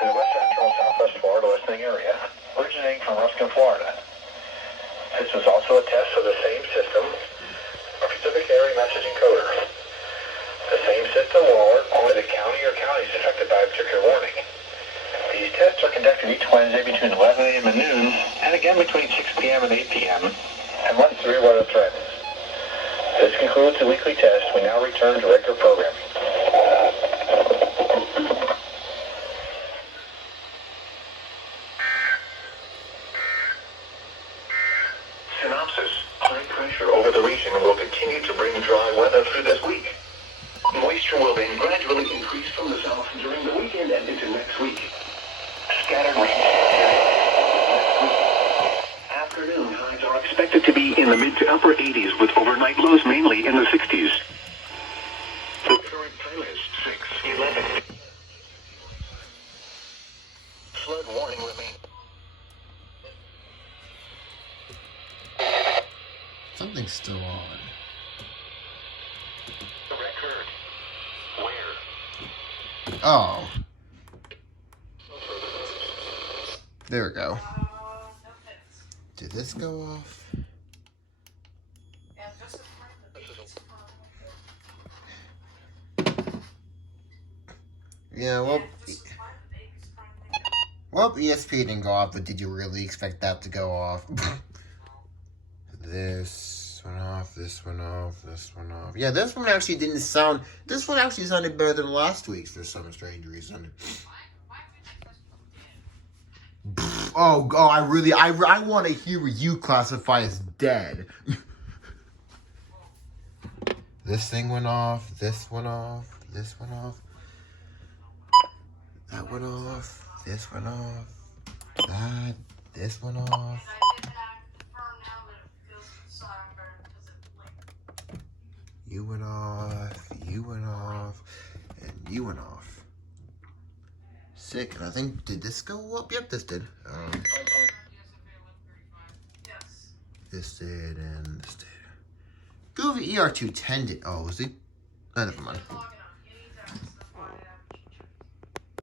in the west central and southwest Florida listening area, originating from Ruskin, Florida. This was also a test of the same system, a Pacific Area Message Encoder. The same system will alert only the county or counties affected by a particular warning. These tests are conducted each Wednesday between 11 a.m. and noon, and again between 6 p.m. and 8 p.m., unless severe weather threatens. This concludes the weekly test. We now return to regular programming. Synopsis. High pressure over the region will continue to bring dry weather through this week. Moisture will then gradually increase from the south during the weekend and into next week. Scattered rain. Afternoon highs are expected to be in the mid to upper 80s with overnight lows mainly in the 60s. The current time is 6:11. Flood warning remains. Something's still on. Record. Where? Oh. There we go. Did this go off? Yeah, well, ESP didn't go off, but did you really expect that to go off? This one off, this one off, this one off. Yeah, this one actually didn't sound, this one actually sounded better than last week's for some strange reason. Oh, I want to hear what you classify as dead. This thing went off, this went off, this went off. That went off, this went off, this went off. You went off, you went off, and you went off. Sick, and I think, did this go up? Yep, this did. This did, and this did. Groovy ER210 did. Oh, was it? Oh, never mind.